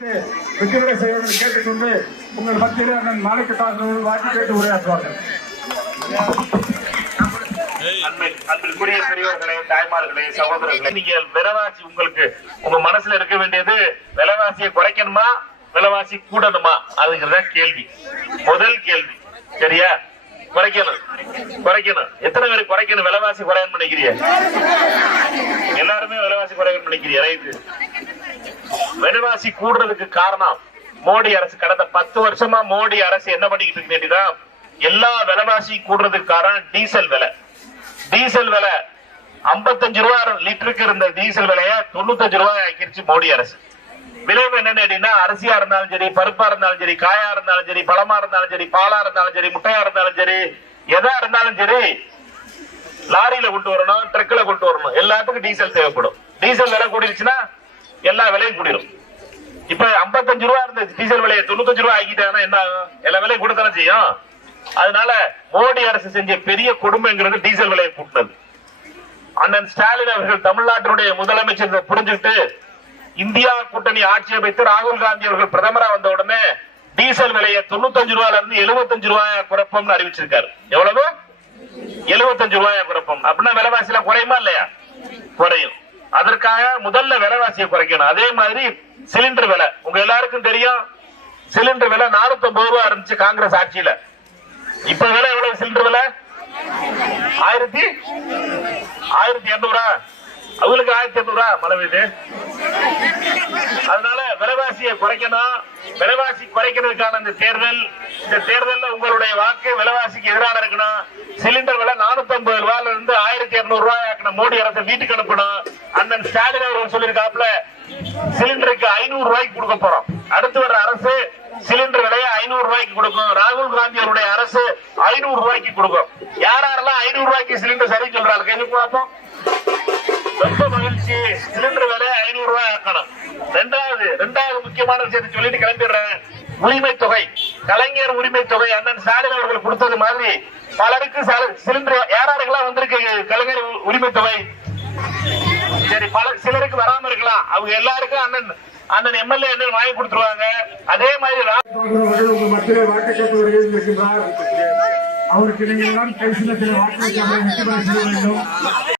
வெற்றிபெற செய்ய வேண்டும் கேட்டுக்கொண்டு உங்கள் மத்தியில் அண்ணன் கேட்டு உரையாற்றுவார்கள் அன்பிற்குரிய பெரியவர்களே தாய்மார்களே சகோதரர்களே நீங்க விலைவாசி உங்களுக்கு உங்க மனசுல இருக்க வேண்டியது விலைவாசியை குறைக்கணுமா. விலைவாசி கூடணுமா அதுங்கிறத கேள்வி முதல் கேள்வி சரியா குறைக்கணும் குறைக்கணும் எத்தனை பேர் குறைக்கணும் விலைவாசி குறையணும் நினைக்கிறீங்க எல்லாருமே விலைவாசி குறைக்கணும் நினைக்கிறீங்க ரைட்டு விலைவாசி கூடுறதுக்கு காரணம் மோடி அரசு. கடந்த பத்து வருஷமா மோடி அரசு என்ன பண்ணிக்கிட்டு இருக்கு கேட்டீங்கன்னா, எல்லா விலைவாசி கூடுறதுக்கு காரணம் டீசல் விலை. டீசல் விலை ஐம்பத்தஞ்சு ரூபா லிட்டருக்கு இருந்த டீசல் விலைய தொண்ணூத்தஞ்சு ரூபாய் ஆக்கிருச்சு மோடி அரசு. விளைவு என்னன்னு கேட்டீங்கன்னா அரிசியா இருந்தாலும் சரி பருப்பா இருந்தாலும் சரி காயா இருந்தாலும் சரி பழமா இருந்தாலும் சரி பாலா இருந்தாலும் சரி முட்டையா இருந்தாலும் சரி எதா இருந்தாலும் சரி லாரியில கொண்டு வரணும் ட்ரக்ல கொண்டு வரணும். எல்லாத்துக்கும் டீசல் தேவைப்படும். எல்லா விலையும் கூடிடும் இப்ப 55 ரூபா இருந்த டீசல் விலையை தொண்ணூத்தஞ்சு ரூபாய் ஆக்கிட்டாங்கன்னா என்ன ஆகும்? எல்லா விலையும் கூடத்தானே செய்யும். அதனால மோடி அரசு செஞ்ச பெரிய கொடுமைங்கிறது டீசல் விலையை கூட்டினது. அண்ணன் ஸ்டாலின் அவர்கள் தமிழ்நாட்டினுடைய முதலமைச்சர் புரிஞ்சுக்கிட்டு இந்தியா கூட்டணி ஆட்சி அமைத்து ராகுல் காந்தி அவர்கள் பிரதமரா வந்த உடனே டீசல் விலையை தொண்ணூத்தஞ்சு ரூபாயில இருந்து எழுபத்தஞ்சு ரூபாயா குறைப்போம்னு அறிவிச்சிருக்காரு. எவ்வளவு? எழுபத்தஞ்சு ரூபாயா குறைப்போம். அப்படின்னா விலைவாசி எல்லாம் குறையுமா இல்லையா? குறையும். அதற்காக முதல்ல விலைவாசியை குறைக்கணும். அதே மாதிரி சிலிண்டர் விலை. உங்க எல்லாருக்கும் தெரியும் சிலிண்டர் விலை நானூத்தி ஒன்பது ரூபா இருந்துச்சு காங்கிரஸ் ஆட்சியில. இப்ப விலை எவ்வளவு சிலிண்டர் விலை? ஆயிரத்தி ஆயிரத்தி எண்ணூறா? அவங்களுக்கு ஆயிரத்தி எண்ணூறா மழை பெய்யுது அதனால விலைவாசியை குறைக்கணும். விலைவாசி குறைக்கிறதுக்கான இந்த தேர்தல் இந்த தேர்தலில் உங்களுடைய வாக்கு விலைவாசிக்கு எதிராக இருக்கணும். சிலிண்டர் விலை நானூத்தி ஐம்பது ரூபாயில இருந்து ஆயிரத்தி இருநூறு ரூபாய் ஆக்கணும் மோடி அரசு வீட்டுக்கு அனுப்பணும். அண்ணன் ஸ்டாலின் அவர்கள் சொல்லியிருக்காப்ல சிலிண்டருக்கு ஐநூறு ரூபாய்க்கு கொடுக்க போறோம். அடுத்து வர அரசு சிலிண்டர் விலையை ஐநூறு ரூபாய்க்கு கொடுக்கும். ராகுல் காந்தி அவருடைய அரசு ஐநூறு ரூபாய்க்கு கொடுக்கும். யார் யாரெல்லாம் ஐநூறு ரூபாய்க்கு சிலிண்டர் சரி சொல்றாரு கேள்வி பார்ப்போம். ரொம்ப மகிழ்ச்சி. சிலிண்டர் விலை ஐநூறு ரூபாய் ஆக்கணும். ரெண்டாவது ரெண்டாவது முக்கியமான விஷயத்தை சொல்லிட்டு கிளம்பிடுறேன். உரிமை தொகை. கலைஞர் உரிமை தொகை அண்ணன் ஸ்டாலின் அவர்கள் கொடுத்தது மாதிரி பலருக்கு சல- சிலிண்டர் யாராருக்கெல்லாம் வந்திருக்கு கலைஞர் உரிமை தொகை? சரி பல சிலருக்கு வராம இருக்கலாம். அவங்க எல்லாருக்கும் அண்ணன் அண்ணன் எம்எல்ஏ அண்ணன் வாங்கி கொடுத்துருவாங்க. அதே மாதிரி ரா- உங்கள் வாக்கு இருக்கின்றார் அவருக்கு நீங்கள் தான் பேசின சில வாக்குகளை செய்ய வேண்டும்